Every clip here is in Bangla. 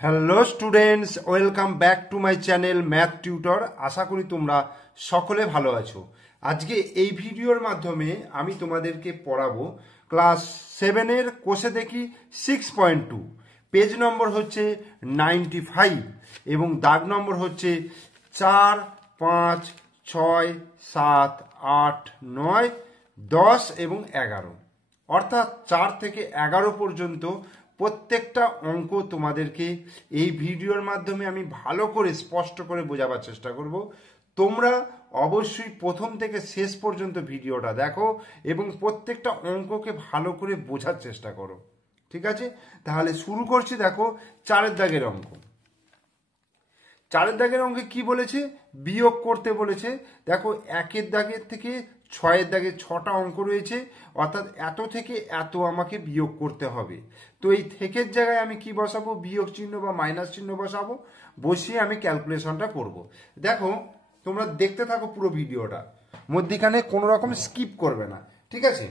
Hello students, welcome back to my channel math tutor. আশা করি তোমরা সকলে ভালো আছো। আজকে এই ভিডিওর মাধ্যমে আমি তোমাদেরকে পড়াবো ক্লাস 7-এর কোষে দেখি 6.2, পেজ নম্বর হচ্ছে 95 এবং দাগ নম্বর হচ্ছে 4, 5, 6, 7, 8, 9, 10 এবং 11, অর্থাৎ 4 থেকে 11 পর্যন্ত প্রত্যেকটা অঙ্ক তোমাদেরকে এই ভিডিওর মাধ্যমে আমি ভালো করে স্পষ্ট করে বোঝাবার চেষ্টা করব। তোমরা অবশ্যই প্রথম থেকে শেষ পর্যন্ত ভিডিওটা দেখো এবং প্রত্যেকটা অঙ্ককে ভালো করে বোঝার চেষ্টা করো। ঠিক আছে, তাহলে শুরু করছি। দেখো 4-এর দাগের অঙ্ক। 4-এর দাগের অঙ্কে কি বলেছে? বিয়োগ করতে বলেছে। দেখো 1-এর দাগের থেকে 6-এর দাগে 6টা অঙ্ক রয়েছে, অর্থাৎ এত থেকে এত আমাকে বিয়োগ করতে হবে। তো এই থেকের জায়গায় আমি কি বসাবো? বিয়োগ চিহ্ন বা মাইনাস চিহ্ন বসাবো। বসিয়ে আমি ক্যালকুলেশনটা করব। দেখো তোমরা দেখতে থাকো পুরো ভিডিওটা, মধ্যিখানে কোনো রকম স্কিপ করবে না, ঠিক আছে?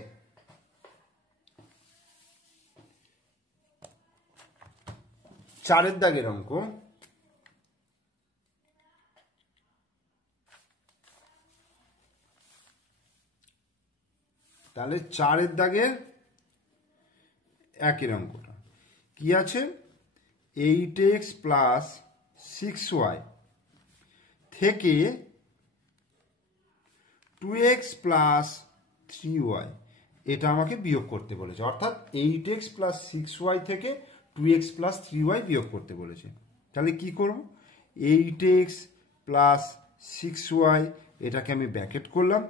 চারের দাগের অঙ্ক। তাহলে 4-এর দাগের 1-এর অঙ্কটা কি আছে? 8x প্লাস 6y থেকে 2x প্লাস 3y, এটা আমাকে বিয়োগ করতে বলেছে। অর্থাৎ 8x প্লাস 6y থেকে 2x প্লাস 3y বিয়োগ করতে বলেছে। তাহলে কি করব? 8x প্লাস 6y এটাকে আমি ব্র্যাকেট করলাম,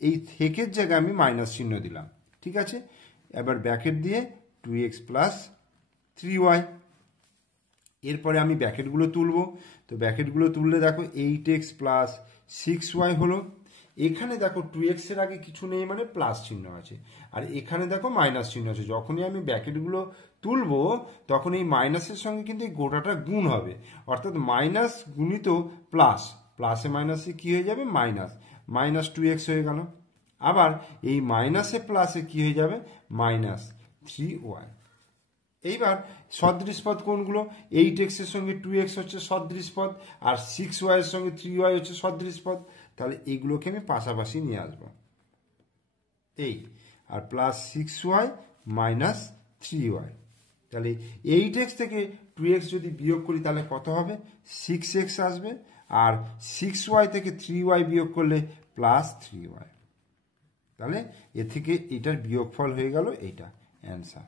এই থেকের জায়গায় আমি মাইনাস চিহ্ন দিলাম। ঠিক আছে, এবার ব্র্যাকেট দিয়ে 2x প্লাস 3y। এরপরে আমি ব্র্যাকেটগুলো তুলব। তো ব্র্যাকেটগুলো তুললে দেখো 8x প্লাস 6y হলো। এখানে দেখো 2x এর আগে কিছু নেই মানে প্লাস চিহ্ন আছে, আর এখানে দেখো মাইনাস চিহ্ন আছে। যখনই আমি ব্র্যাকেটগুলো তুলবো তখন এই মাইনাসের সঙ্গে কিন্তু এই গোটাটা গুণ হবে, অর্থাৎ মাইনাস গুণিত প্লাস, প্লাসে মাইনাসে কি হয়ে যাবে? মাইনাস, মাইনাস 2x হয়ে গেল। আবার এই মাইনাসে প্লাসে কি হয়ে যাবে? Minus 3y। এইবার সদৃশ পদ কোনগুলো? 8x এর সঙ্গে 2x হচ্ছে সদৃশ পদ, আর 6y এর সঙ্গে 3y হচ্ছে সদৃশ পদ। তাহলে এইগুলোকে আমি পাশাপাশি নিয়ে আসবো, এই আর প্লাস 6y মাইনাস 3y। তাহলে 8x থেকে 2x যদি বিয়োগ করি তাহলে কত হবে? 6x আসবে। আর 6y থেকে 3y বিয়োগ করলে প্লাস 3y। তাহলে এ থেকে এটার বিয়োগফল হয়ে গেল এইটা, অ্যান্সার।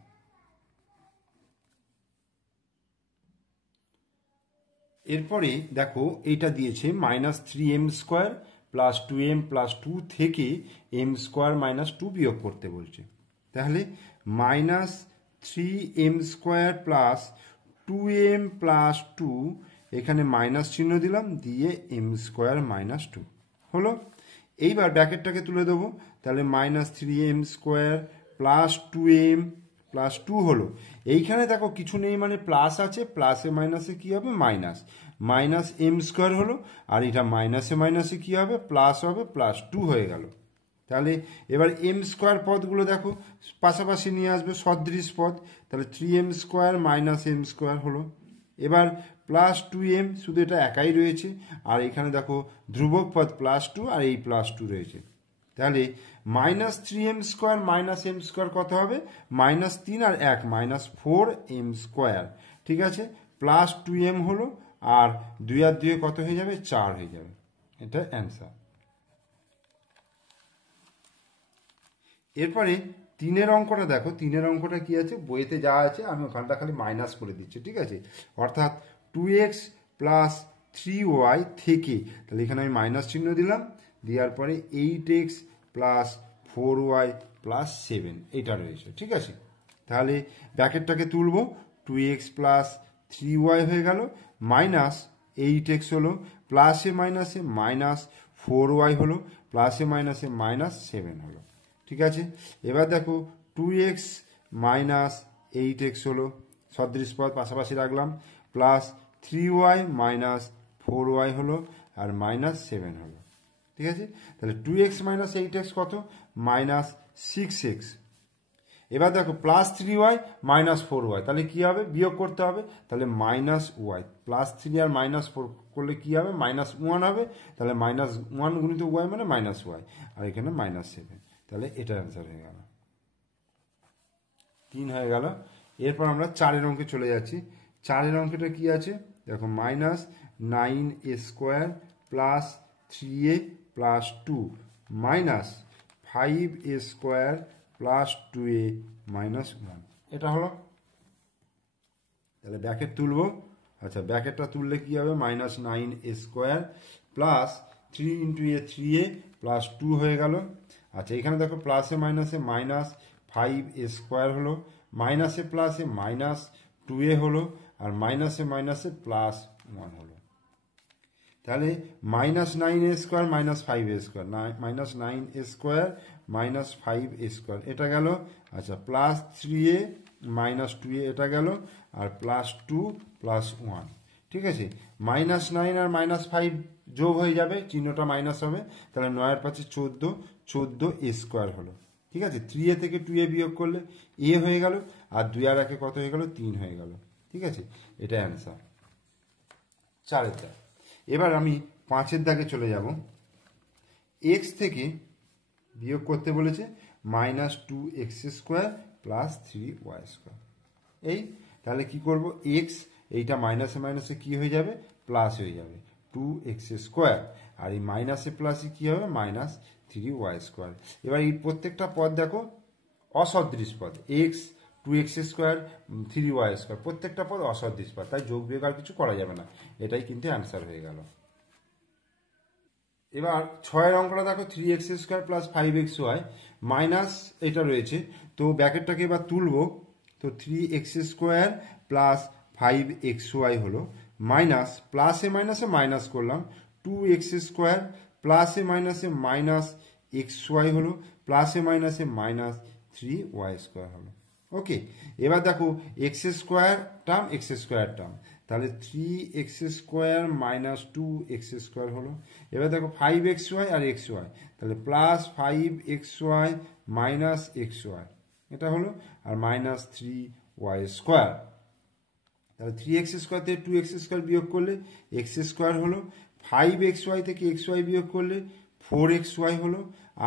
এরপরে দেখো এইটা দিয়েছে -3m² প্লাস 2m প্লাস 2 থেকে m² মাইনাস 2 বিয়োগ করতে বলছে। তাহলে -3m² প্লাস 2m প্লাস 2, এখানে মাইনাস চিহ্ন দিলাম, দিয়ে m² মাইনাস 2 হলো। এইবার ব্র্যাকেটটাকে তুলে দেবো। তাহলে -3m² প্লাস 2m প্লাস 2 হলো। এইখানে দেখো কিছু নেই মানে প্লাস আছে, প্লাসে মাইনাসে কি হবে? মাইনাস, মাইনাস m² হলো। আর এটা মাইনাসে মাইনাসে কি হবে? প্লাস হবে, প্লাস 2 হয়ে গেল। তাহলে এবার m² পদগুলো দেখো পাশাপাশি নিয়ে আসবে, সদৃশ পদ। তাহলে 3m² মাইনাস m² হলো। এবার প্লাস 2m, শুধু এটা একাই রয়েছে। আর এখানে দেখো ধ্রুবক পদ প্লাস 2 আর এই প্লাস 2 রয়েছে। তাহলে -3m² মাইনাস m² কত হবে? -3 আর 1 -4m²। ঠিক আছে, প্লাস 2m হলো, আর 2 আর 2 কত হয়ে যাবে? 4 হয়ে যাবে। এটা অ্যান্সার। এরপরে 3-এর অঙ্কটা দেখো। 3-এর অঙ্কটা কি আছে? বইতে যা আছে আমি ওখানটা খালি মাইনাস করে দিচ্ছি, ঠিক আছে? অর্থাৎ 2x প্লাস 3y থেকে, তাহলে এখানে আমি মাইনাস চিহ্ন দিলাম, দেওয়ার পরে 8x প্লাস 4y প্লাস 7 এটা রয়েছে, ঠিক আছে? তাহলে ব্র্যাকেটটাকে তুলব, 2x প্লাস 3y হয়ে গেল, মাইনাস 8x হলো, প্লাসে মাইনাসে মাইনাস 4y হলো, প্লাসে মাইনাসে মাইনাস 7 হলো। ঠিক আছে, এবার দেখো 2x মাইনাস 8x হলো, সদৃশ পদ পাশাপাশি রাখলাম, প্লাস 3y মাইনাস 4y হলো, আর মাইনাস 7 হলো। ঠিক আছে, তাহলে 2x মাইনাস 8x কত? -6x। এবার দেখো প্লাস 3y মাইনাস 4y, তাহলে কি হবে, বিয়োগ করতে হবে, তাহলে মাইনাস ওয়াই, প্লাস 3 আর মাইনাস 4 করলে কি হবে, মাইনাস 1 হবে, তাহলে মাইনাস 1 গুণিত ওয়াই মানে মাইনাস ওয়াই, আর এখানে মাইনাস 7, তাহলে এটা অ্যান্সার হয়ে গেল, 3 হয়ে গেল। এরপর আমরা 4 অঙ্কে চলে যাচ্ছি। 4 অঙ্কটা কি আছে দেখো, minus 9a² plus 3a plus 2 minus 5a² plus 2a minus 1, এটা হলো। তাহলে ব্র্যাকেট তুলবো, আচ্ছা ব্র্যাকেটটা তুললে কি হবে, মাইনাস 9a² প্লাস 3 ইন্টু এ 3a প্লাস 2 হয়ে গেল। আচ্ছা এখানে দেখো প্লাসে মাইনাসে মাইনাস 5a² হলো, মাইনাসে প্লাসে মাইনাস 2a হলো, আর মাইনাসে মাইনাসে প্লাস 1 হলো। তাহলে minus 9a² minus 5a², minus 9a² minus 5a², এটা গেল। আচ্ছা প্লাস 3a মাইনাস 2a, এটা গেল, আর প্লাস 2 প্লাস 1, ঠিক আছে। মাইনাস 9 আর মাইনাস 5 যোগ হয়ে যাবে, চিহ্নটা মাইনাস হবে, তাহলে 9 এর 5 14, 14a² হলো, ঠিক আছে। 3a থেকে 2a বিয়োগ করলে a হয়ে গেল, আর 2 আর 1 কত হয়ে গেল, 3 হয়ে গেল, ঠিক আছে। এটা অ্যান্সার 4 দাগ। এবার আমি 5 দাগে চলে যাব। x থেকে বিয়োগ করতে বলেছে মাইনাস 2x² প্লাস 3y², এই তাহলে কি করব, x এইটা মাইনাসে মাইনাসে কি হয়ে যাবে, প্লাস হয়ে যাবে 2x², আর এই মাইনাসে প্লাসে কি হবে, মাইনাস 3y²। এবার এই প্রত্যেকটা পদ দেখো অসদৃশ পদ, x 2x², 3y², প্রত্যেকটা পদ অসদৃশ পদ, তাই যোগ বিয়োগ আর কিছু করা যাবে না, এটাই কিন্তু অ্যান্সার হয়ে গেল। এবার 6 অঙ্কটা দেখো, 3x² প্লাস 5xy মাইনাস এটা রয়েছে, তো ব্র্যাকেটটাকে এবার তুলবো, তো 3x² প্লাস 5xy হলো, মাইনাস প্লাসে মাইনাসে মাইনাস করলাম 2x² প্লাসে মাইনাসে মাইনাস xy হলো, প্লাসে মাইনাসে মাইনাস 3y² হলো, ওকে। এবার দেখো x² টার্ম x² টার্ম, তাহলে 3x² মাইনাস 2x² হলো। এবার দেখো 5xy আর xy, তাহলে প্লাস 5xy মাইনাস xy, এটা হলো, আর মাইনাস 3y², তাহলে 3x² থেকে 2x² বিয়োগ করলে x² হলো, 5xy থেকে xy বিয়োগ করলে 4xy হলো,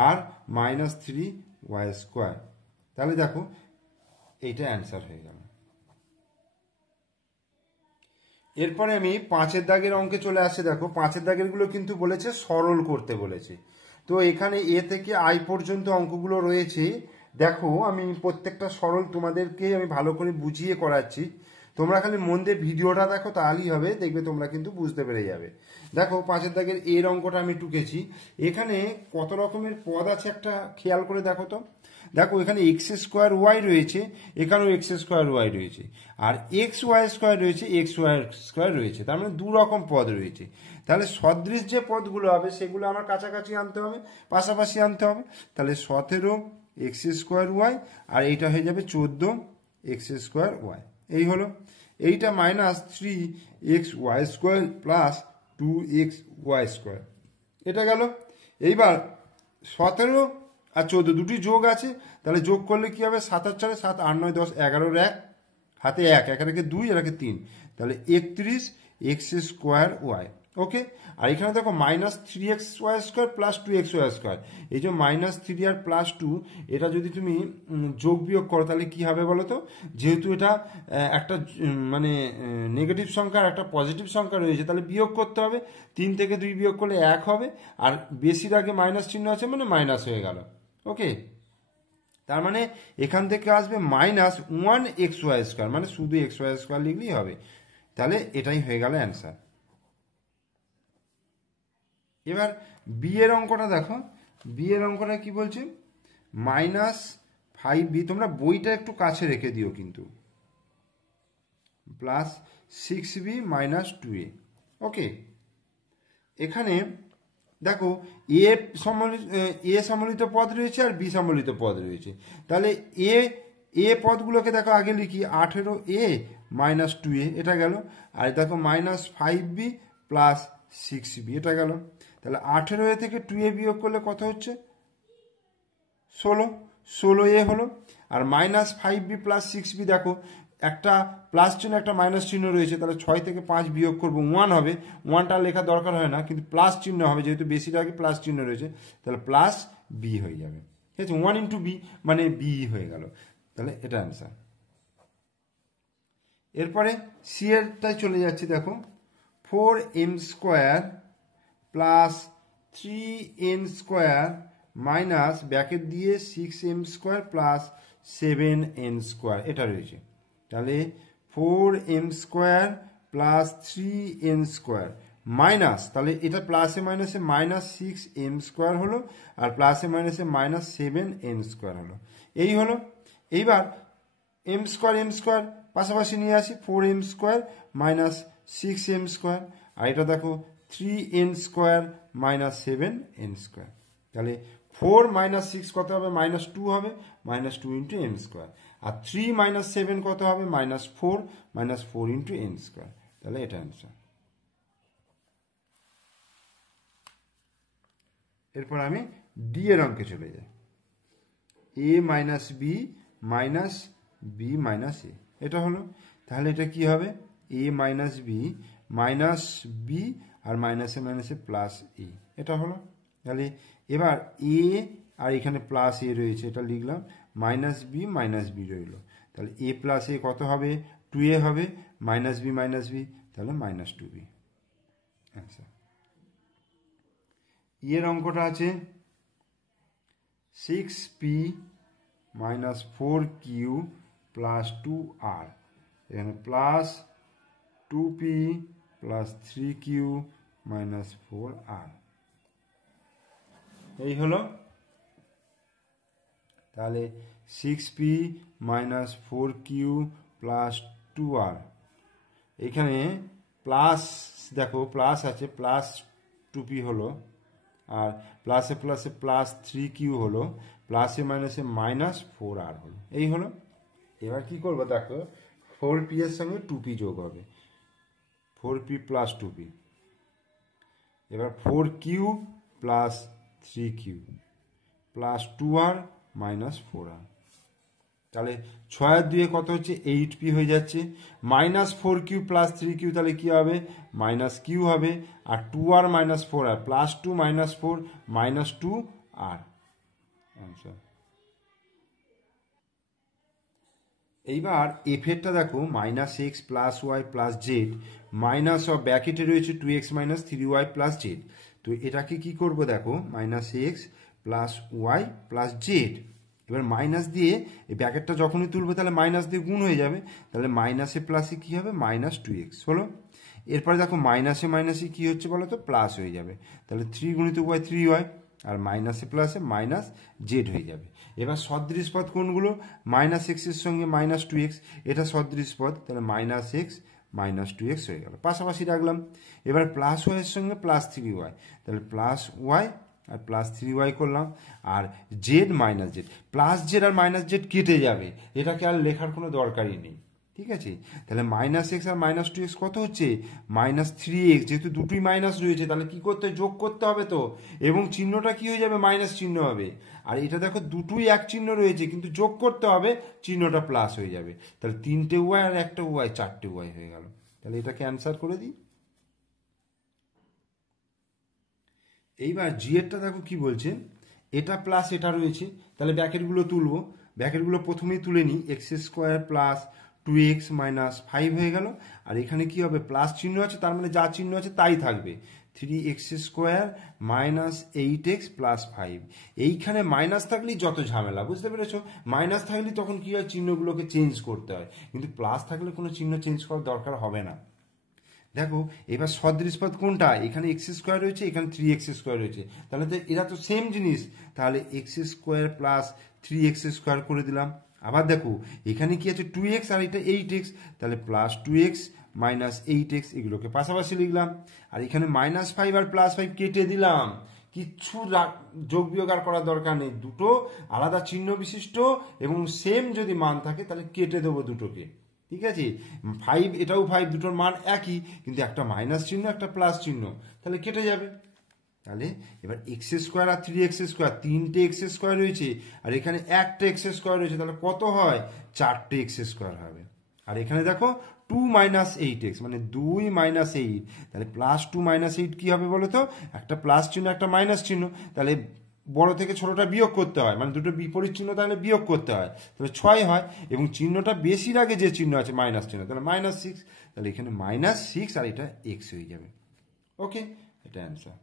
আর মাইনাস 3y², তাহলে দেখো এইটা অ্যান্সার হয়ে গেল। এরপরে আমি 5 দাগের অঙ্কে চলে আসছে। দেখো 5 দাগের গুলো কিন্তু বলেছে সরল করতে বলেছে, তো এখানে এ থেকে আই পর্যন্ত অঙ্কগুলো রয়েছে। দেখো আমি প্রত্যেকটা সরল তোমাদেরকে আমি ভালো করে বুঝিয়ে করাচ্ছি, তোমরা খালি মন দিয়ে ভিডিওটা দেখো, তাহলেই হবে, দেখবে তোমরা কিন্তু বুঝতে পেরে যাবে। দেখো 5 দাগের এর অঙ্কটা আমি টুকেছি, এখানে কত রকমের পদ আছে একটা খেয়াল করে দেখো তো। দেখো এখানে x² রয়েছে, এখানেও x² রয়েছে, আর xy² রয়েছে, xy² রয়েছে, তার মানে দু রকম পদ রয়েছে। তাহলে সদৃশ যে পদগুলো হবে সেগুলো আমার কাছাকাছি আনতে হবে, পাশাপাশি আনতে হবে। তাহলে 17x²y, আর এইটা হয়ে যাবে 14x²y, এই হলো। এইটা মাইনাস 3xy² প্লাস 2xy², এটা গেল। এইবার 17 আর 14 দুটি যোগ আছে, তাহলে যোগ করলে কি হবে, 7 আর 4 7, 8 9 10 11 1, হাতে 1, 1 রেখে 2, আর রেখে 3, তাহলে 31x²y, ওকে। আর এখানে দেখো মাইনাস 3xy² প্লাস 2xy², এই যে মাইনাস 3 আর প্লাস 2, এটা যদি তুমি যোগ বিয়োগ করো তাহলে কি হবে বলো তো, যেহেতু এটা একটা মানে নেগেটিভ সংখ্যা আর একটা পজিটিভ সংখ্যা রয়েছে, তাহলে বিয়োগ করতে হবে, 3 থেকে 2 বিয়োগ করলে 1 হবে, আর বেশির আগে মাইনাস চিহ্ন আছে মানে মাইনাস হয়ে গেল, ওকে। তার মানে এখান থেকে আসবে মাইনাস 1xy², মানে শুধু xy² লিখলেই হবে, তাহলে এটাই হয়ে গেল অ্যান্সার। এবার বি এর অঙ্কটা দেখো, বি এর অঙ্কটা কি বলছে, মাইনাস 5b, তোমরা বইটা একটু কাছে রেখে দিও কিন্তু, প্লাস 6b মাইনাস 2a, ওকে। এখানে দেখো এ সম্মিলিত পদ রয়েছে আর বি সম্মিলিত পদ রয়েছে, তাহলে এ পদগুলোকে দেখো আগে লিখি, 18a মাইনাস 2a, এটা গেল, আর দেখো মাইনাস 5b প্লাস 6b, এটা গেল। তাহলে 18a থেকে 2a বিয়োগ করলে কত হচ্ছে, 16a হলো, আর মাইনাস 5b প্লাস 6b দেখো একটা প্লাস চিহ্ন একটা মাইনাস চিহ্ন রয়েছে, তাহলে 6 থেকে 5 বিয়োগ করবো 1 হবে। 1টা লেখা দরকার হয় না, কিন্তু প্লাস চিহ্ন হবে, যেহেতু বেশির আগে প্লাস চিহ্ন রয়েছে, তাহলে প্লাস বি হয়ে যাবে। ঠিক আছে, 1 ইন্টু বি মানে বি হয়ে গেল, তাহলে এটা অ্যান্সার। এরপরে সি এরটাই চলে যাচ্ছি, দেখো 4m square plus 3n square minus bracket দিয়ে 6m square plus 7n square এটা রয়েছে। তাহলে 4m square plus 3n square minus, তাহলে এটা প্লাসে মাইনাসে মাইনাস 6m স্কোয়ার হলো, আর প্লাসে মাইনাসে মাইনাস 7n স্কোয়ার হলো। এই হলো। এইবার m স্কোয়ার পাশাপাশি নিয়ে আসি, 4m square minus 6m square, আর এটা দেখো 3n square minus 7n square. তাহলে 4 মাইনাস 6 কত হবে? মাইনাস 2 হবে, মাইনাস 2 ইন্টু এন স্কোয়ার। আর 3 মাইনাস 7 কত হবে? Minus 4 into N square. তাহলে এটা অ্যান্সার। এরপর আমি ডি এর অঙ্কে চলে যাই। A minus B minus B minus A, এটা হলো। তাহলে এটা কি হবে? এ মাইনাস বি আর মাইনাসে মাইনাসে প্লাস এ, এটা হলো। তাহলে এবার এ আর এখানে প্লাস এ রয়েছে, এটা লিখলাম, মাইনাস বি রইল। তাহলে এ প্লাস এ কত হবে? 2a হবে, মাইনাস বি তাহলে মাইনাস 2b অ্যান্সার। এর অঙ্কটা আছে 6p minus 4q plus 2r, এখানে plus 2p plus 3q minus 4r, এই হলো। তাহলে 6p minus 4q plus 2r, এখানে প্লাস দেখো প্লাস আছে, প্লাস 2p হলো, আর প্লাসে প্লাসে প্লাস 3q হলো, প্লাসে মাইনাসে মাইনাস 4r হলো, এই হলো। এবার কি করবো দেখো, 4p এর সঙ্গে 2p যোগ হবে, 4p প্লাস 2p। এবার 4q plus 3q plus 2r minus 4r, তাহলে 6 আর 2 কত হচ্ছে? 8p হয়ে যাচ্ছে। মাইনাস 4q প্লাস 3q, তাহলে কি হবে? মাইনাস q হবে, আর 2r minus 4r, plus 2 minus 4 minus 2r answer. এইবার এফেরটা দেখো, minus X plus Y plus Z minus of ব্যাকেটে রয়েছে 2x minus 3y plus Z. তো এটাকে কি করব দেখো, minus X plus Y plus Z, এবার মাইনাস দিয়ে এই ব্যাকেটটা যখনই তুলবো তাহলে মাইনাস দিয়ে গুণ হয়ে যাবে, তাহলে মাইনাসে প্লাসে কী হবে? মাইনাস 2x হলো। এরপরে দেখো মাইনাসে মাইনাসে কী হচ্ছে বলো তো? প্লাস হয়ে যাবে, তাহলে 3 গুণিত ওয়াই 3y, আর মাইনাসে প্লাসে মাইনাস জেড হয়ে যাবে। এবার সদৃশ পদ কোনগুলো? মাইনাস এক্সের সঙ্গে মাইনাস 2x, এটা সদৃশ পদ, তাহলে মাইনাস এক্স মাইনাস 2x হয়ে গেল, পাশাপাশি রাখলাম। এবার প্লাস ওয়াইয়ের সঙ্গে প্লাস 3y, তাহলে প্লাস ওয়াই আর প্লাস 3y করলাম, আর Z minus Z, plus Z আর মাইনাস জেড কেটে যাবে, এটাকে আর লেখার কোনো দরকারই নেই। ঠিক আছে, তাহলে মাইনাস এক্স আর মাইনাস 2x কত হচ্ছে? মাইনাস 3x, যেহেতু দুটোই মাইনাস রয়েছে তাহলে কি করতে হবে? যোগ করতে হবে তো, এবং চিহ্নটা কি হয়ে যাবে? মাইনাস চিহ্ন হবে। আর এটা দেখো দুটোই এক চিহ্ন রয়েছে, কিন্তু যোগ করতে হবে, চিহ্নটা প্লাস হয়ে যাবে, তাহলে 3টে ওয়াই আর একটা ওয়াই, 4টে ওয়াই হয়ে গেল। তাহলে এটাকে অ্যান্সার করে দিই। এইবার জি এরটা দেখো কি বলছে, এটা প্লাস এটা রয়েছে, তাহলে ব্র্যাকেটগুলো তুলবো, ব্র্যাকেটগুলো প্রথমেই তুলে নিই, x square plus 2x minus 5 হয়ে গেল, আর এখানে কি হবে? প্লাস চিহ্ন আছে, তার মানে যা চিহ্ন আছে তাই থাকবে, 3x square minus 8x plus 5। এইখানে মাইনাস থাকলেই যত ঝামেলা, বুঝতে পেরেছো? মাইনাস থাকলে তখন কি হয়? চিহ্নগুলোকে চেঞ্জ করতে হয়, কিন্তু প্লাস থাকলে কোনো চিহ্ন চেঞ্জ করার দরকার হবে না। দেখো এবার সদৃশ পদ কোনটা? এখানে এক্স স্কোয়ার রয়েছে, এখানে 3x স্কোয়ার রয়েছে, তাহলে তো এরা তো সেম জিনিস, তাহলে x square plus 3x square করে দিলাম। আবার দেখো এখানে কি আছে? 2x আর এটা 8x, তাহলে প্লাস 2x মাইনাস 8x, এগুলোকে পাশাপাশি লিখলাম। আর এখানে মাইনাস 5 আর প্লাস 5 কেটে দিলাম, কিচ্ছু যোগ বিয়োগ আর করার দরকার নেই, দুটো আলাদা চিহ্ন বিশিষ্ট এবং সেম যদি মান থাকে তাহলে কেটে দেবো দুটোকে। ঠিক আছে, 5 এটাও 5, দুটোর মান একই, কিন্তু একটা মাইনাস চিহ্ন একটা প্লাস চিহ্ন, তাহলে কেটে যাবে। তাহলে এবার এক্স স্কোয়ার আর 3x স্কোয়ার, 3টে এক্স স্কোয়ার রয়েছে আর এখানে একটা এক্স স্কোয়ার রয়েছে, তাহলে কত হয়? 4টে এক্স স্কোয়ার হবে। আর এখানে দেখো 2 মাইনাস 8x মানে 2 মাইনাস 8, তাহলে প্লাস 2 মাইনাস 8 কি হবে বলো তো? একটা প্লাস চিহ্ন একটা মাইনাস চিহ্ন, তাহলে বড় থেকে ছোটটা বিয়োগ করতে হয়, মানে দুটো বিপরীত চিহ্ন তাহলে বিয়োগ করতে হয়, তাহলে 6 হয় এবং চিহ্নটা বেশির আগে যে চিহ্ন আছে মাইনাস চিহ্ন, তাহলে -6, তাহলে এখানে -6 আর এটা এক্স হয়ে যাবে। ওকে, এটা অ্যান্সার।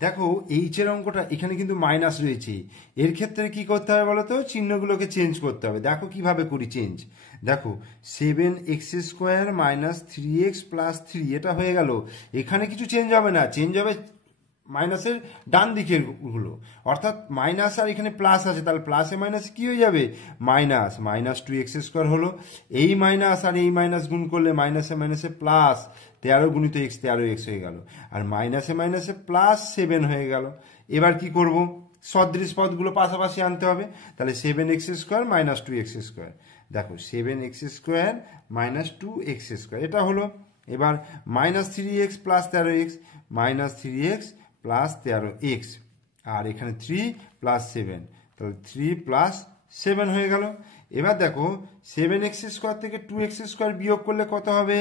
দেখো এইচের অঙ্কটা এখানে কিন্তু মাইনাস রয়েছে, এর ক্ষেত্রে কি করতে হবে বলো তো? চিহ্নগুলোকে চেঞ্জ করতে হবে। দেখো কিভাবে করি চেঞ্জ। দেখো 7x² মাইনাস 3x প্লাস 3 এটা হয়ে গেল, এখানে কিছু চেঞ্জ হবে না, চেঞ্জ হবে মাইনাসের ডান দিকের গুলো, অর্থাৎ মাইনাস আর এখানে প্লাস আছে, তাহলে প্লাসে মাইনাস কি হয়ে যাবে? মাইনাস, -2x² হলো, এই মাইনাস আর এই মাইনাস গুণ করলে মাইনাসে মাইনাসে প্লাস 13 গুণিত x, 13x হয়ে গেল, আর মাইনাসে মাইনাসে +7 হয়ে গেল। এবার কি করব? সদৃশ পদগুলো পাশাপাশি আনতে হবে, তাহলে 7x² মাইনাস 2x², দেখো 7x² মাইনাস 2x², এটা হলো। এবার -3x plus 13x, -3x plus 13x, আর এখানে 3 প্লাস 7, তাহলে 3 প্লাস 7 হয়ে গেল। এবার দেখো 7x² থেকে 2x² বিয়োগ করলে কত হবে?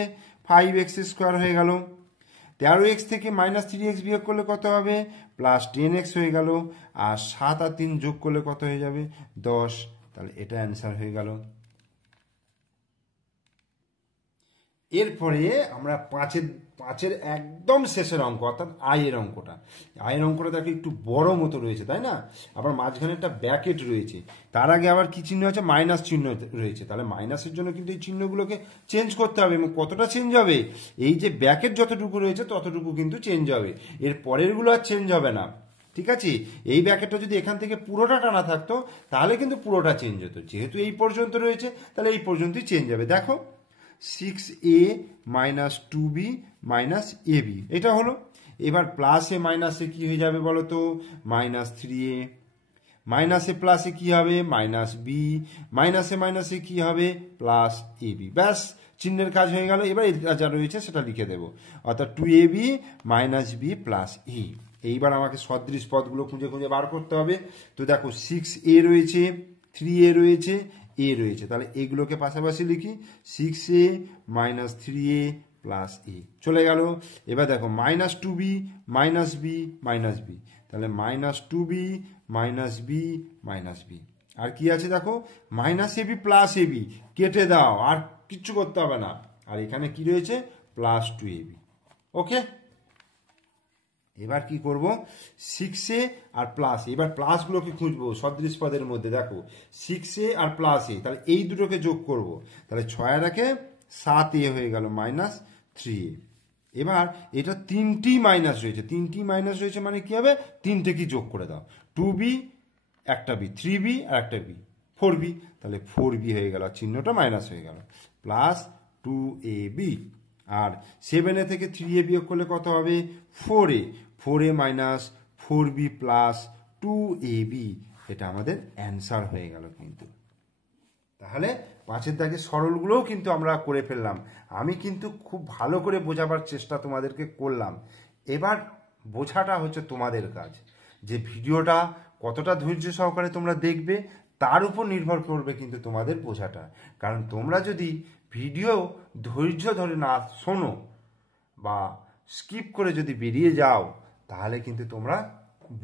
5x² হয়ে গেল। 13x থেকে -3x বিয়োগ করলে কত হবে? +10x হয়ে গেল। আর 7 আর 3 যোগ করলে কত হয়ে যাবে? 10, তাহলে এটা অ্যান্সার হয়ে গেল। এরপরে আমরা পাঁচের একদম শেষের অঙ্ক, অর্থাৎ আয়ের অঙ্কটা। আয়ের অঙ্কটা দেখো একটু বড় মতো রয়েছে, তাই না? আবার মাঝখানে একটা ব্র্যাকেট রয়েছে, তার আগে আবার কি চিহ্ন আছে? মাইনাস চিহ্ন রয়েছে, তাহলে মাইনাসের জন্য কিন্তু এই চিহ্নগুলোকে চেঞ্জ করতে হবে। এবং কতটা চেঞ্জ হবে? এই যে ব্র্যাকেট যতটুকু রয়েছে ততটুকু কিন্তু চেঞ্জ হবে, এর পরেরগুলো আর চেঞ্জ হবে না। ঠিক আছে, এই ব্র্যাকেটটা যদি এখান থেকে পুরোটা টানা থাকতো তাহলে কিন্তু পুরোটা চেঞ্জ হতো, যেহেতু এই পর্যন্ত রয়েছে তাহলে এই পর্যন্তই চেঞ্জ হবে। দেখো 6a minus 2b minus ab, এটা হলো। এবার প্লাসে মাইনাসে কি হয়ে যাবে বলো তো? -3a, মাইনাসে প্লাসে কি হবে? -b, মাইনাসে মাইনাসে কি হবে? +ab। ব্যাস, চিহ্নের কাজ হয়ে গেল। এবার এটা যা রয়েছে সেটা লিখে দেবো, অর্থাৎ 2ab minus b plus e। এইবার আমাকে সদৃশ পদগুলো খুঁজে খুঁজে বার করতে হবে। তো দেখো 6a রয়েছে, 3a রয়েছে, এ রয়েছে, তাহলে এগুলোকে পাশাপাশি লিখি, 6a মাইনাস 3a প্লাস এ চলে গেল। এবার দেখো -2b minus b minus b, তাহলে -2b minus b minus b। আর কি আছে দেখো? -ab প্লাস ab, কেটে দাও, আর কিচ্ছু করতে হবে না। আর এখানে কি রয়েছে? +2ab। ওকে, এবার কি করব? 6a আর প্লাস, এবার প্লাসগুলোকে খুঁজবো সদৃশ পদের মধ্যে। দেখো 6a আর +a, তাহলে এই দুটোকে যোগ করব, তাহলে 6 আর 1 7a হয়ে গেল -3a। এবার এটা তিনটি মাইনাস রয়েছে, তিনটি মাইনাস রয়েছে মানে কি হবে? তিনটে কি যোগ করে দাও, 2b একটা b, 3b আর একটা b, 4b, তাহলে 4b হয়ে গেল, চিহ্নটা মাইনাস হয়ে গেল, +2ab। আর 7a থেকে 3a বিয়োগ করলে কত হবে? 4a, 4a minus 4b plus 2ab, এটা আমাদের অ্যান্সার হয়ে গেল। কিন্তু তাহলে 5-এর দাগে সরলগুলোও কিন্তু আমরা করে ফেললাম। আমি কিন্তু খুব ভালো করে বোঝাবার চেষ্টা তোমাদেরকে করলাম। এবার বোঝাটা হচ্ছে তোমাদের কাজ, যে ভিডিওটা কতটা ধৈর্য সহকারে তোমরা দেখবে তার উপর নির্ভর করবে কিন্তু তোমাদের বোঝাটা। কারণ তোমরা যদি ভিডিও ধৈর্য ধরে না শোনো বা স্কিপ করে যদি বেরিয়ে যাও তাহলে কিন্তু তোমরা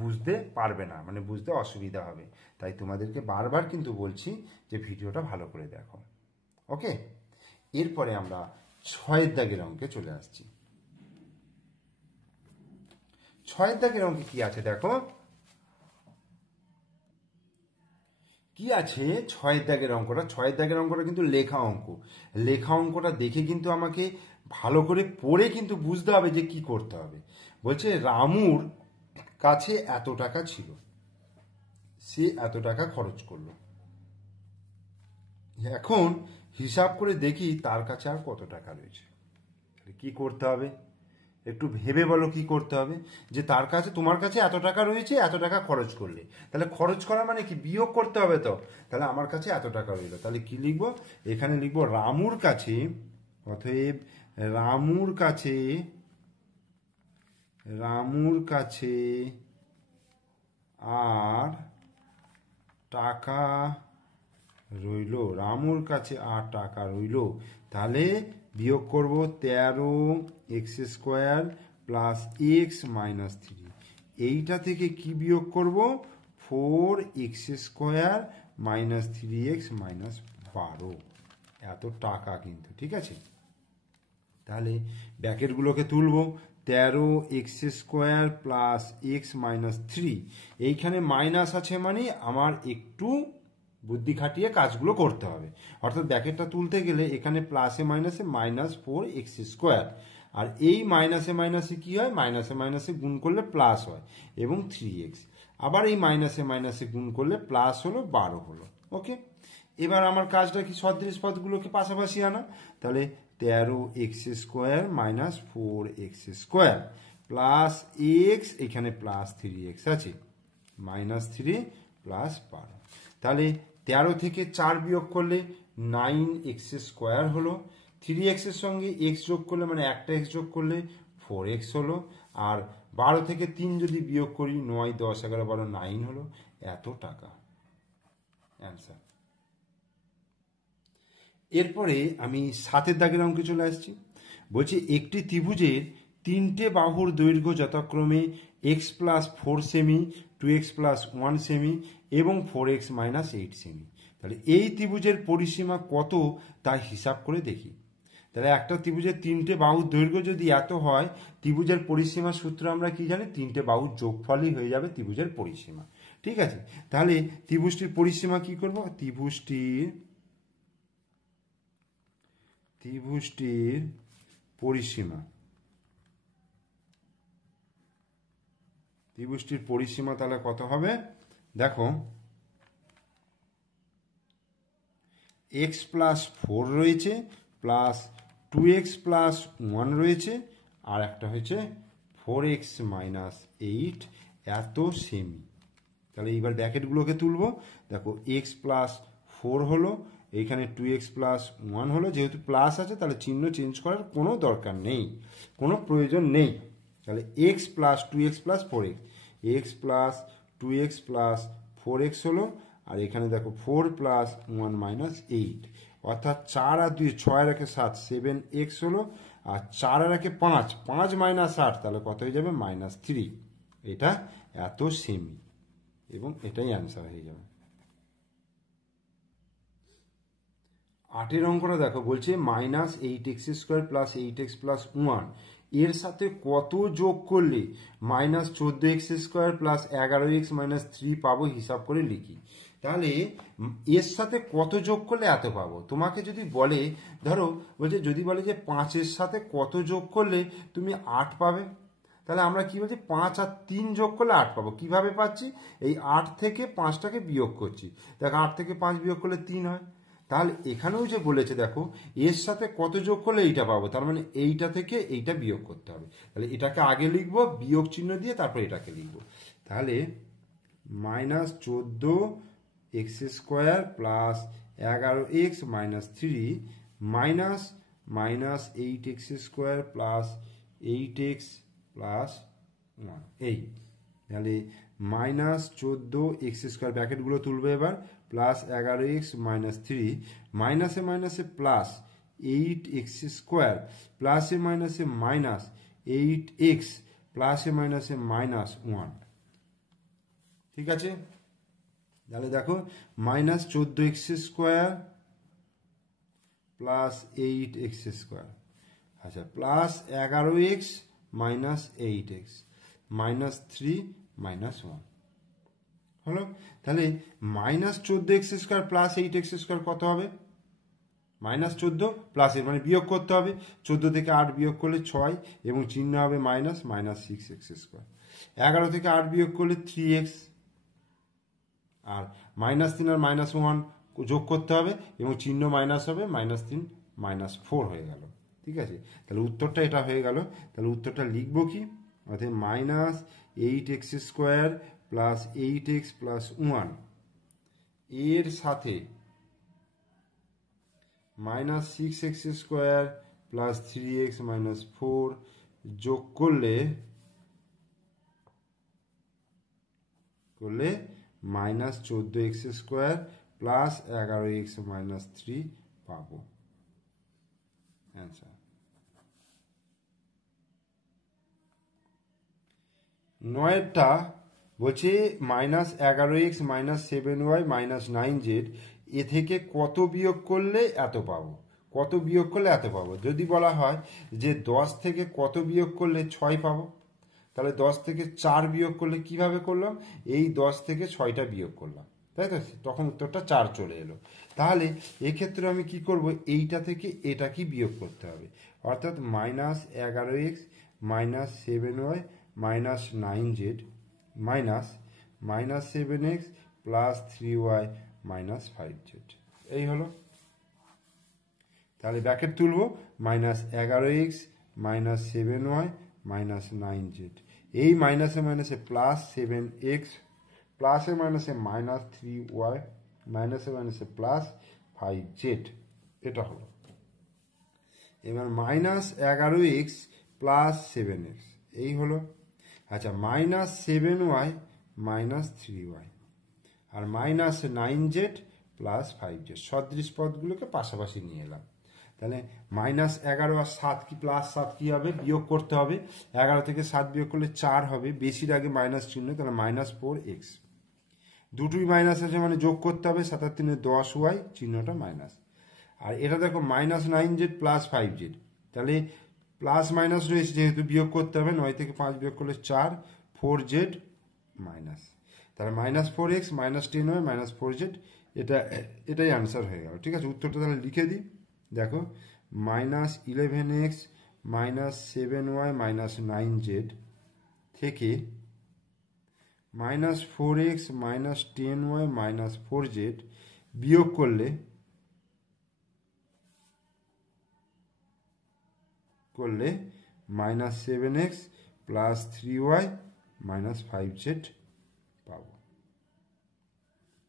বুঝতে পারবে না, মানে বুঝতে অসুবিধা হবে। তাই তোমাদেরকে বারবার কিন্তু বলছি যে ভিডিওটা ভালো করে দেখো। ওকে, এরপরে আমরা 6-এর দাগের অঙ্কে চলে আসছি। 6-এর দাগের অঙ্কে কি আছে দেখো, কি আছে 6-এর দাগের অঙ্কটা? 6-এর দাগের অঙ্কটা কিন্তু লেখা অঙ্ক। লেখা অঙ্কটা দেখে কিন্তু আমাকে ভালো করে পড়ে কিন্তু বুঝতে হবে যে কি করতে হবে। বলছে রামুর কাছে এত টাকা ছিল, সে এত টাকা খরচ করলো। এখন হিসাব করে দেখি তার কাছে আর কত টাকা রয়েছে। কি করতে হবে একটু ভেবে বলো, কি করতে হবে? যে তার কাছে, তোমার কাছে এত টাকা রয়েছে, এত টাকা খরচ করলে, তাহলে খরচ করা মানে কি? বিয়োগ করতে হবে। তো তাহলে আমার কাছে এত টাকা রইল, তাহলে কি লিখবো? এখানে লিখবো রামুর কাছে, অতএব রামুর কাছে আর টাকা রইল তাহলে বিয়োগ করব 13x² প্লাস x মাইনাস 3 এইটা থেকে কি বিয়োগ করব 4x² মাইনাস 3x মাইনাস 12 এত টাকা কিন্তু ঠিক আছে। তাহলে ব্র্যাকেটগুলোকে তুলবো 13x² প্লাস x মাইনাস 3 এইখানে মাইনাস আছে মানে আমার একটু বুদ্ধি খাটিয়ে কাজগুলো করতে হবে, অর্থাৎ ব্র্যাকেটটা তুলতে গেলে এখানে প্লাসে মাইনাসে -4x², আর এই মাইনাসে মাইনাসে কি হয়, মাইনাসে মাইনাসে গুণ করলে প্লাস হয় এবং 3x, আবার এই মাইনাসে মাইনাসে গুণ করলে প্লাস হলো 12 হলো। ওকে, এবার আমার কাজটা কি সদৃশ পদগুলোকে পাশাপাশি আনা, তাহলে 13x² minus 4x² plus x, এখানে প্লাস 3x আছে, মাইনাস 3 প্লাস 12, তাহলে 13 থেকে 4 বিয়োগ করলে 9x² হলো, 3x এর সঙ্গে x যোগ করলে মানে একটা x যোগ করলে 4x হলো, আর 12 থেকে 3 যদি বিয়োগ করি 9, 10, 11, 12, 9 হলো, এত টাকা অ্যান্সার। এরপরে আমি 7 দাগের অঙ্কে চলে আসছি। বলছি একটি ত্রিভুজের 3টে বাহুর দৈর্ঘ্য যথাক্রমে x plus 4 semi, 2x plus 1 semi এবং 4x মাইনাস 8 সেমি। তাহলে এই ত্রিভুজের পরিসীমা কত তা হিসাব করে দেখি। তাহলে একটা ত্রিভুজের 3টে বাহুর দৈর্ঘ্য যদি এত হয়, ত্রিভুজের পরিসীমার সূত্র আমরা কি জানি, 3টে বাহুর যোগফলই হয়ে যাবে ত্রিভুজের পরিসীমা। ঠিক আছে, তাহলে ত্রিভুজটির পরিসীমা কি করব, ত্রিভুজটির পরিসীমা তাহলে কত হবে, দেখো x প্লাস 4 রয়েছে, প্লাস 2x প্লাস 1 রয়েছে, আর একটা হচ্ছে 4x মাইনাস 8 এত সেমি। তাহলে এইবার ব্র্যাকেটগুলোকে তুলবো, দেখো x প্লাস 4 হলো, এইখানে 2x প্লাস 1 হলো, যেহেতু প্লাস আছে তাহলে চিহ্ন চেঞ্জ করার কোনো দরকার নেই, কোনো প্রয়োজন নেই। তাহলে x plus 2x plus 4x, x plus 2x plus 4x হলো, আর এখানে দেখো 4 প্লাস 1 মাইনাস 8, অর্থাৎ 4 আর 2 6 আর 1 7, 7x হলো, আর 4 আর 1 5, 5 মাইনাস 8 তাহলে কত হয়ে যাবে, -3, এটা এত সেমি, এবং এটাই অ্যান্সার হয়ে যাবে। 8 অঙ্কটা দেখো, বলছে -8x² প্লাস 8x প্লাস 1 এর সাথে কত যোগ করলে -14x² প্লাস 11x মাইনাস 3 পাবো, হিসাব করে লিখি। তাহলে এর সাথে কত যোগ করলে এত পাবো, তোমাকে যদি বলে, ধরো বলছে যদি বলে যে 5-এর সাথে কত যোগ করলে তুমি 8 পাবে, তাহলে আমরা কি বলছি, 5 আর 3 যোগ করলে 8 পাবো। কিভাবে পাচ্ছি, এই 8 থেকে 5টাকে বিয়োগ করছি, দেখো 8 থেকে 5 বিয়োগ করলে 3 হয়। তাহলে এখানেও যে বলেছে দেখো এর সাথে কত যোগ করলে এইটা পাবো, তার মানে এইটা থেকে এইটা বিয়োগ করতে হবে। তাহলে এটাকে আগে লিখবো বিয়োগ চিহ্ন দিয়ে, তারপর এটাকে লিখবো। তাহলে -14x² plus 11x minus 3 minus -8x² plus 8x plus 1, এই তাহলে -14x² ব্র্যাকেটগুলো তুলবে এবার, প্লাস 11x মাইনাস 3, মাইনাসে মাইনাসে প্লাস 8x² প্লাসে মাইনাসে মাইনাস 8x প্লাসে মাইনাসে -1, ঠিক আছে। তাহলে দেখো -14x² প্লাস 8x², আচ্ছা plus 11x minus 8x minus 3 minus 1 হলো। তাহলে -14x² প্লাস 8x² কত হবে, -14 প্লাস এর মানে বিয়োগ করতে হবে, 14 থেকে 8 বিয়োগ করলে 6 এবং চিহ্ন হবে মাইনাস, -6x², 11 থেকে 8 বিয়োগ করলে 3x, আর -3 আর -1 যোগ করতে হবে এবং চিহ্ন মাইনাস হবে, -3 -4 হয়ে গেল। ঠিক আছে, তাহলে উত্তরটা এটা হয়ে গেল। তাহলে উত্তরটা লিখবো কি, অর্থাৎ -8x² প্লাস 8x প্লাস 1 এর সাথে -6x² প্লাস 3x মাইনাস 4 যোগ করলে minus 14x² plus 11x minus 3 পাবো অ্যান্সার। 9টা বলছে minus 11x minus 7y minus 9z এ থেকে কত বিয়োগ করলে এত পাবো, কত বিয়োগ করলে এত পাবো। যদি বলা হয় যে 10 থেকে কত বিয়োগ করলে 6 পাবো, তাহলে 10 থেকে 4 বিয়োগ করলে কিভাবে করলাম, এই 10 থেকে 6টা বিয়োগ করলাম, তাই তো, তখন উত্তরটা 4 চলে এলো। তাহলে এক্ষেত্রে আমি কি করব, এইটা থেকে এটা কি বিয়োগ করতে হবে, অর্থাৎ minus 11x minus 7y minus 9z minus 7x plus 3y minus 5z, এই হলো। তাহলে ব্র্যাকেট তুলব, minus 11x minus 7y minus 9z, এই মাইনাসে মাইনাসে প্লাস 7x প্লাসে মাইনাসে মাইনাস 3y মাইনাসে মাইনাসে প্লাস 5z, এটা হলো। এবার মাইনাস 11x প্লাস 7x, এই হলো। আচ্ছা, মাইনাস 7y মাইনাস 3y আর মাইনাস 9z প্লাস 5z, সদৃশ পদগুলোকে পাশাপাশি নিয়ে এলাম। তাহলে মাইনাস 11 আর 7 কি প্লাস 7 কি হবে, বিয়োগ করতে হবে। 11 থেকে 7 বিয়োগ করলে 4 হবে, বেশির আগে মাইনাস চিহ্ন, তাহলে মাইনাস 4x, দুটোই মাইনাস আছে মানে যোগ করতে হবে, 7 আর 3 10y, চিহ্নটা মাইনাস। আর এটা দেখো মাইনাস 9z প্লাস 5z, তাহলে প্লাস মাইনাস রয়েছে যেহেতু বিয়োগ করতে হবে, 9 থেকে 5 বিয়োগ করলে 4, 4z মাইনাস, তাহলে minus 4x minus 10y minus 4z, এটাই আনসার হয়ে গেল। ঠিক আছে, উত্তরটা তাহলে লিখে দিই। দেখো, minus 11x minus 7y minus 9z থেকে minus 4x minus 10y minus 4z বিয়োগ করলে minus 7x plus 3y minus 5z পাবো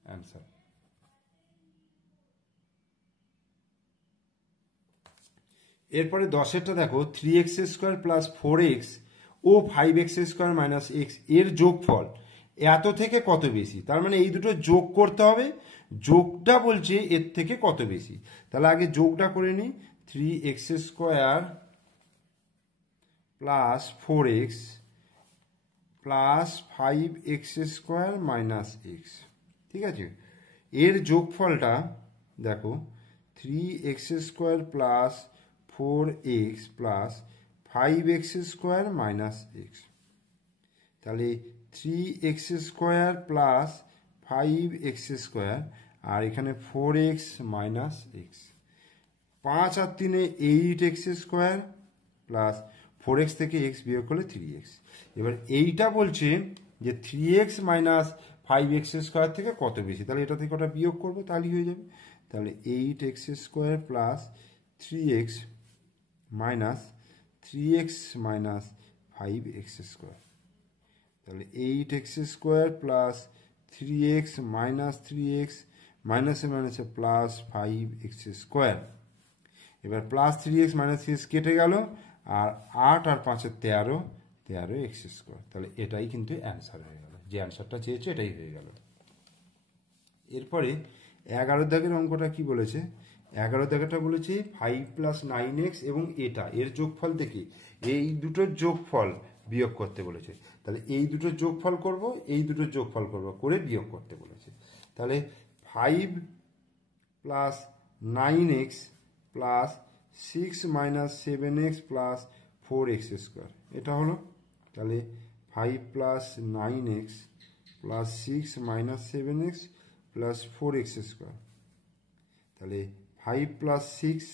অ্যান্সার। এরপরে 10এরটা দেখো, 3x² প্লাস 4x ও 5x² মাইনাস x এর যোগফল এত থেকে কত বেশি, তার মানে এই দুটো যোগ করতে হবে, যোগটা বলছে এর থেকে কত বেশি। তাহলে আগে যোগটা করে নিই, 3x² plus 4x plus 5x² minus x, ঠিক আছে। এর যোগফলটা দেখো, 3x² plus 4x plus 5x² minus x, তাহলে 3x² প্লাস 5x² আর এখানে 4x মাইনাস x, 5 আর 3 8x² প্লাস 4x থেকে x বিয়োগ করলে 3x। এবার এইটা বলছে যে 3x মাইনাস 5x² থেকে কত বেশি, তাহলে এটা থেকে ওটা বিয়োগ করবো, তাহলেই হয়ে যাবে। তাহলে 8x² plus 3x minus 3x minus 5x², তাহলে 8x² plus 3x minus 3x মাইনাসে মাইনাসে প্লাস 5x²। এবার প্লাস 3x মাইনাস 3x কেটে গেল, আর 8 আর 5 13x², তাহলে এটাই কিন্তু অ্যান্সার হয়ে গেল, যে অ্যান্সারটা চেয়েছে এটাই হয়ে গেল। এরপরে 11 দাগের অঙ্কটা কি বলেছে, 11 দাগেরটা বলেছে 5 প্লাস 9x এবং এর যোগফল দেখি এই দুটোর যোগফল বিয়োগ করতে বলেছে। তাহলে এই দুটোর যোগফল করব, এই দুটোর যোগফল করব, করে বিয়োগ করতে বলেছে। তাহলে 5 plus 9x plus 6 minus 7x plus 4x², এটা হলো। তাহলে 5 plus 9x plus 6 minus 7x plus 4x², তাহলে 5 plus 6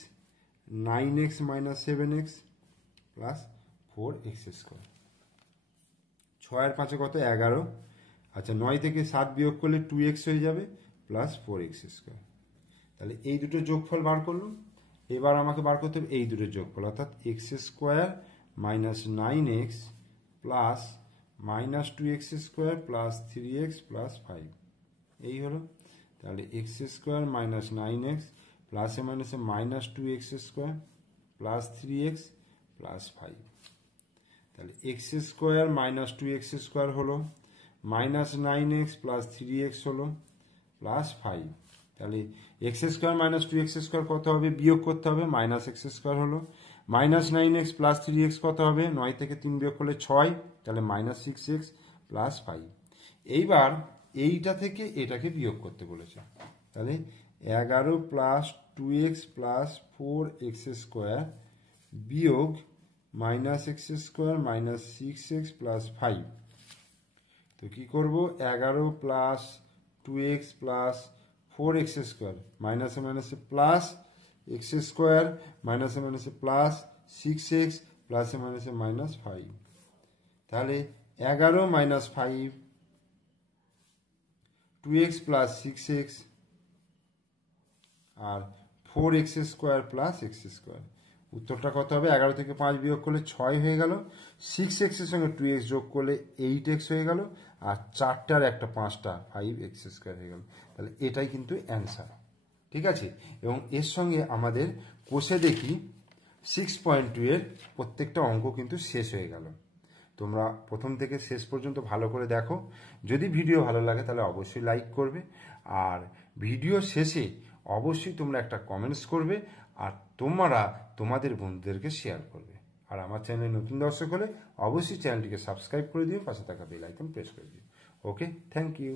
9x minus 7x plus 4x²। 6 আর 5 কত, 11। আচ্ছা, 9 থেকে 7 বিয়োগ করলে 2x হয়ে যাবে প্লাস 4x²। তাহলে এই দুটো যোগফল বার করলাম। এবার আমাকে বার করতে হবে এই দুটোর যোগফল, অর্থাৎ x² minus 9x plus minus 2x² plus 3x plus 5, এই হলো। তাহলে x² মাইনাস 9x প্লাসে মাইনাসে minus 2x² plus 3x plus 5। তাহলে x square minus 2x square হলো, মাইনাস 9x প্লাস 3x হলো, প্লাস 5। তাহলে x square minus 2x square কত হবে, বিয়োগ করতে হবে, মাইনাস এক্স স্কোয়ার হলো, মাইনাস 9x প্লাস 3x কত হবে, 9 থেকে 3 বিয়োগ করলে 6, তাহলে মাইনাস 6x প্লাস 5। এইবার এইটা থেকে এটাকে বিয়োগ করতে বলেছে, তাহলে 11 plus 2x plus 4x square বিয়োগ minus X square minus 6x plus 5। তো কী করবো, 11 plus 2x plus 4x square, মাইনাসে মাইনাসে প্লাস এক্স স্কোয়ার, মাইনাসে মাইনাসে প্লাস 6x, প্লাসে মাইনাসে মাইনাস 5। তাহলে 11 মাইনাস 5, 2x প্লাস 6x আর 4x square plus x square. উত্তরটা কত হবে, 11 থেকে 5 বিয়োগ করলে 6 হয়ে গেল, 6x এর সঙ্গে 2x যোগ করলে 8x হয়ে গেল, আর 4টার একটা 5টা 5x স্কোয়ার হয়ে গেল। তাহলে এটাই কিন্তু অ্যান্সার, ঠিক আছে। এবং এর সঙ্গে আমাদের কোষে দেখি 6.2 এর প্রত্যেকটা অঙ্ক কিন্তু শেষ হয়ে গেল। তোমরা প্রথম থেকে শেষ পর্যন্ত ভালো করে দেখো। যদি ভিডিও ভালো লাগে তাহলে অবশ্যই লাইক করবে, আর ভিডিও শেষে অবশ্যই তোমরা একটা কমেন্টস করবে, আর তোমরা তোমাদের বন্ধুদেরকে শেয়ার করবে। আর আমার চ্যানেলে নতুন দর্শক হলে অবশ্যই চ্যানেলটিকে সাবস্ক্রাইব করে দিও, পাশে থাকা বেল আইকন প্রেস করে দিও। ওকে, থ্যাংক ইউ।